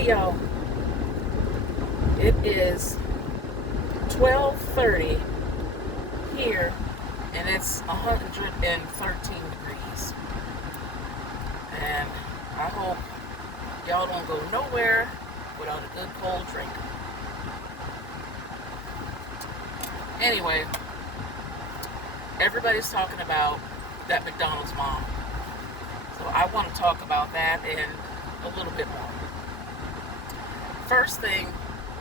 Hey y'all, it is 12:30 here and it's 113 degrees. And I hope y'all don't go nowhere without a good cold drink. Anyway, everybody's talking about that McDonald's mom. So I want to talk about that and a little bit more. First thing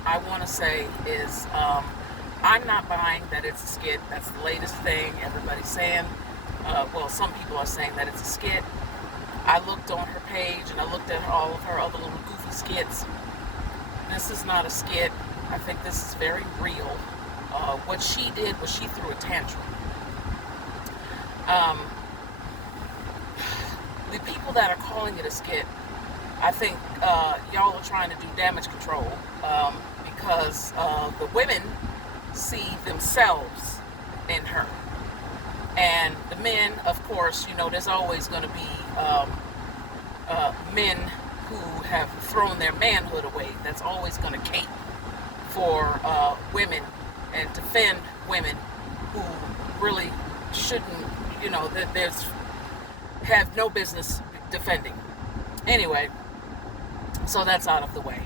I want to say is I'm not buying that it's a skit. That's the latest thing everybody's saying. Some people are saying that it's a skit. I looked on her page and I looked at all of her other little goofy skits. This is not a skit. I think this is very real. What she did was she threw a tantrum. The people that are calling it a skit, I think y'all are trying to do damage control because the women see themselves in her. And the men, of course, there's always going to be men who have thrown their manhood away. That's always going to cape for women and defend women who really shouldn't, that there's have no business defending. Anyway, so that's out of the way.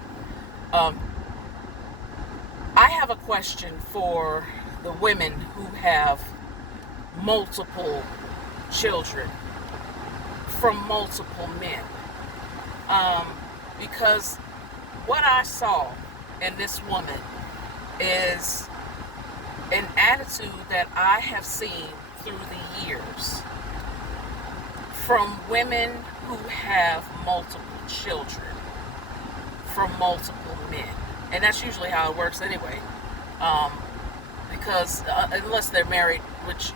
I have a question for the women who have multiple children from multiple men. Because what I saw in this woman is an attitude that I have seen through the years from women who have multiple children from multiple men. And that's usually how it works anyway. Because unless they're married, which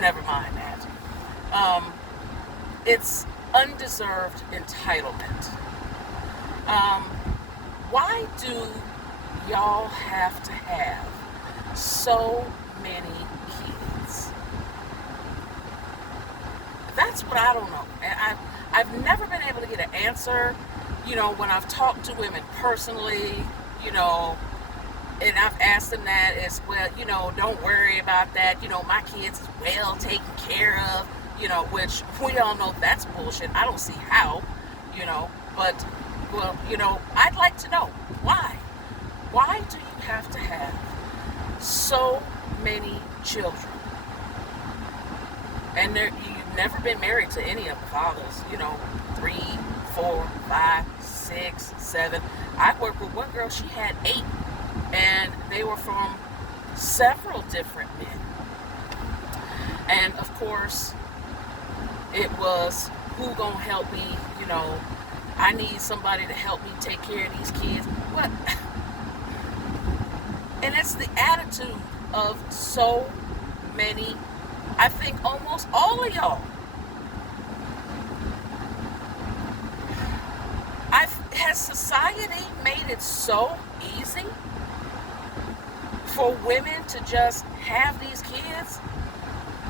never mind that. It's undeserved entitlement. Why do y'all have to have so many kids? That's what I don't know. And I've never been able to get an answer, when I've talked to women personally, and I've asked them that as well, don't worry about that, my kids is well taken care of, which we all know that's bullshit. I don't see how, but, I'd like to know why. Why do you have to have so many children? And you've never been married to any of the fathers, 3, 4, 5, 6, 7. I worked with one girl, she had 8, and they were from several different men. And of course, it was, who gonna help me, I need somebody to help me take care of these kids. What? And it's the attitude of so many, I think almost all of y'all. Has society made it so easy for women to just have these kids,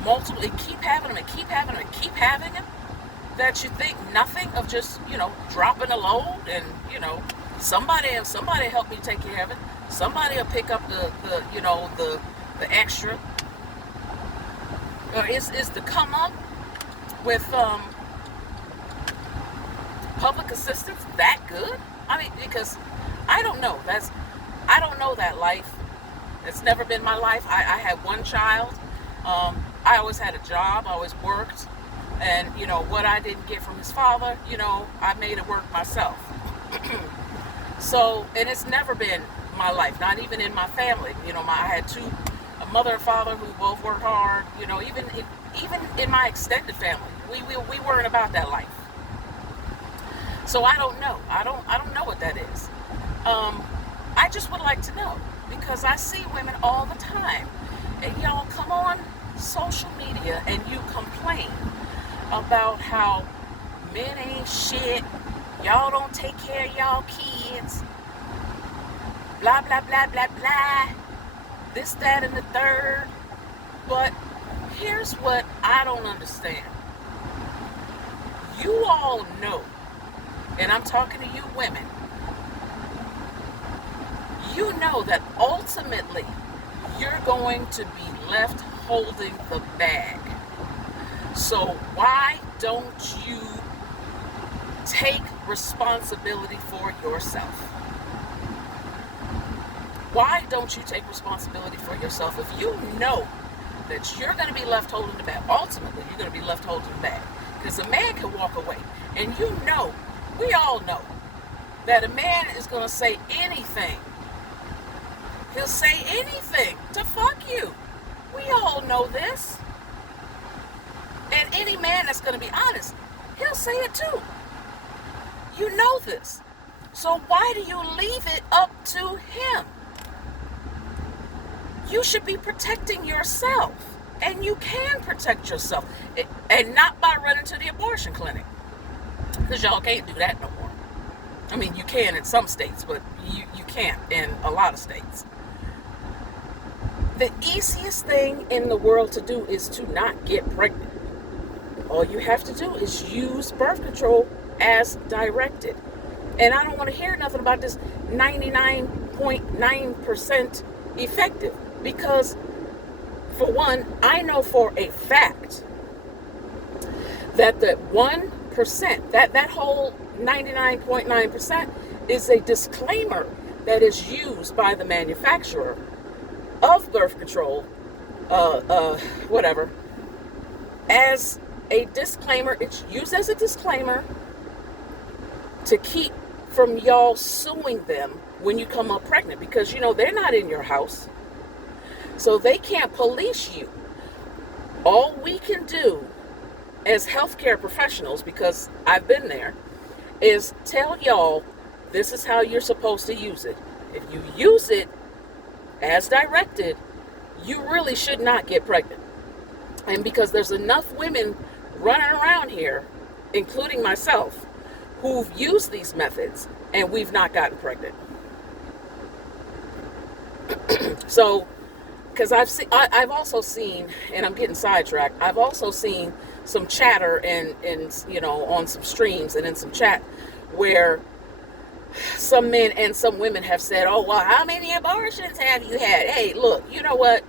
multiple, and keep having them and keep having them and keep having them, that you think nothing of just, dropping a load and, somebody help me take care of it. Somebody will pick up the extra. Or is the come up with public assistance that good? I mean, because I don't know. I don't know that life. It's never been my life. I had one child. I always had a job. I always worked. And, what I didn't get from his father, I made it work myself. So, and it's never been my life, not even in my family. I had a mother and father who both worked hard. Even in my extended family, we weren't about that life. So I don't know. I don't know what that is. I just would like to know, because I see women all the time, and y'all come on social media and you complain about how men ain't shit, y'all don't take care of y'all kids, blah blah blah blah blah, this, that, and the third. But here's what I don't understand. You all know and I'm talking to you women, you know that ultimately you're going to be left holding the bag. So why don't you take responsibility for yourself? Why don't you take responsibility for yourself if you know that you're going to be left holding the bag? Ultimately, you're going to be left holding the bag. Because a man can walk away. And you know, we all know, that a man is going to say anything. He'll say anything to fuck you. We all know this. And any man that's going to be honest, he'll say it too. You know this. So why do you leave it up to him? You should be protecting yourself. And you can protect yourself. And not by running to the abortion clinic. Because y'all can't do that no more. I mean, you can in some states, but you can't in a lot of states. The easiest thing in the world to do is to not get pregnant. All you have to do is use birth control as directed. And I don't want to hear nothing about this 99.9% effective. Because, for one, I know for a fact that the 1%, that whole 99.9% is a disclaimer that is used by the manufacturer of birth control, whatever, as a disclaimer. It's used as a disclaimer to keep from y'all suing them when you come up pregnant, because you know they're not in your house, so they can't police you. All we can do as healthcare professionals, because I've been there, is tell y'all this is how you're supposed to use it. If you use it as directed, you really should not get pregnant. And because there's enough women running around here, including myself, who've used these methods and we've not gotten pregnant. So, because I've also seen, and I'm getting sidetracked, I've also seen some chatter and you know, on some streams and in some chat where some men and some women have said, oh, well, how many abortions have you had? Hey, look, you know what?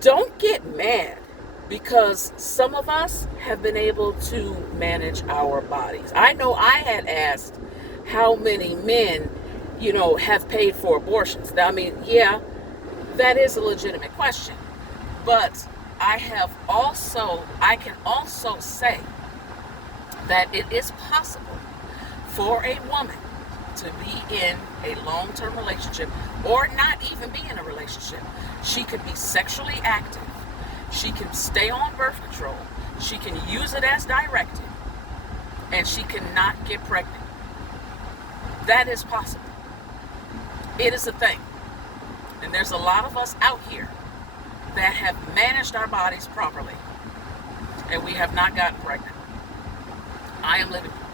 Don't get mad, because some of us have been able to manage our bodies. I know I had asked how many men, you know, have paid for abortions. Now, I mean, yeah, that is a legitimate question. But I can also say that it is possible for a woman to be in a long-term relationship or not even be in a relationship. She can be sexually active. She can stay on birth control. She can use it as directed. And she cannot get pregnant. That is possible. It is a thing. And there's a lot of us out here that have managed our bodies properly, and we have not gotten pregnant. I am living proof.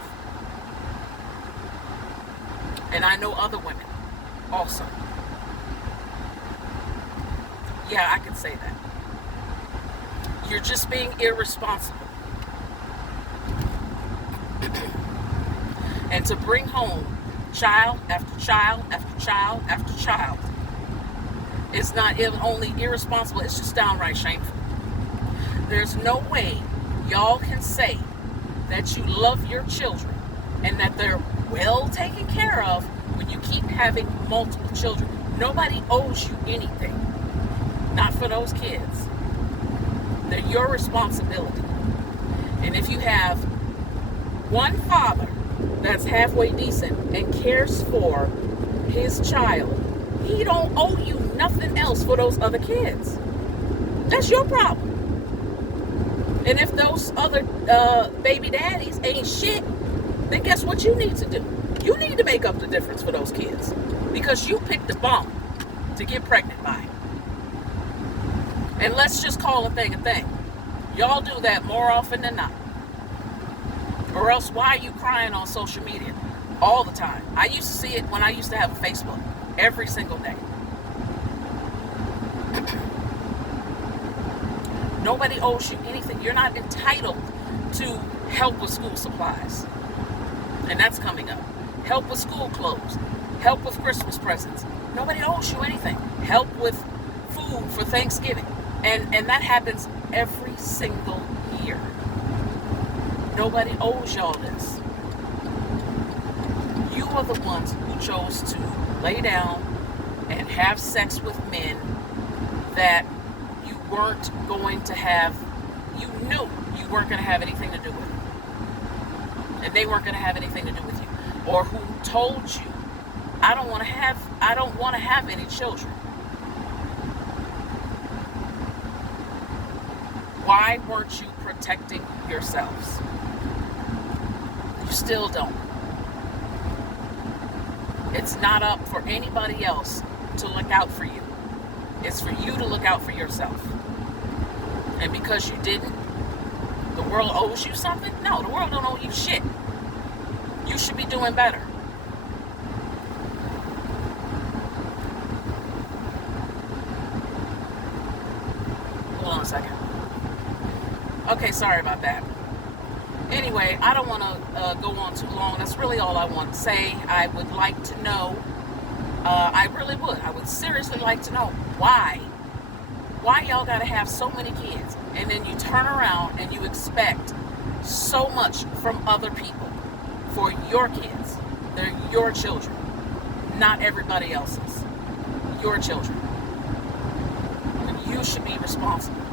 And I know other women also. Yeah, I can say that. You're just being irresponsible. And to bring home child after child after child after child is not only irresponsible, it's just downright shameful. There's no way y'all can say that you love your children and that they're well taken care of when you keep having multiple children. Nobody owes you anything. Not for those kids. They're your responsibility. And if you have one father that's halfway decent and cares for his child, he don't owe you nothing else for those other kids. That's your problem. And if those other baby daddies ain't shit, then guess what you need to do? You need to make up the difference for those kids, because you picked the bum to get pregnant by. And let's just call a thing a thing. Y'all do that more often than not. Or else why are you crying on social media all the time? I used to see it when I used to have a Facebook every single day. Nobody owes you anything. You're not entitled to help with school supplies. And that's coming up. Help with school clothes. Help with Christmas presents. Nobody owes you anything. Help with food for Thanksgiving. And that happens every single year. Nobody owes y'all this. You are the ones who chose to lay down and have sex with men that you weren't going to have, you knew you weren't going to have anything to do with. And they weren't going to have anything to do with you. Or who told you, I don't want to have any children. Why weren't you protecting yourselves? You still don't. It's not up for anybody else to look out for you. It's for you to look out for yourself. And because you didn't, the world owes you something? No, the world don't owe you shit. You should be doing better. Hold on a second. Okay, sorry about that. Anyway, I don't want to go on too long. That's really all I want to say. I would like to know, I really would. I would seriously like to know why y'all got to have so many kids, and then you turn around and you expect so much from other people for your kids. They're your children, not everybody else's. Your children. And you should be responsible.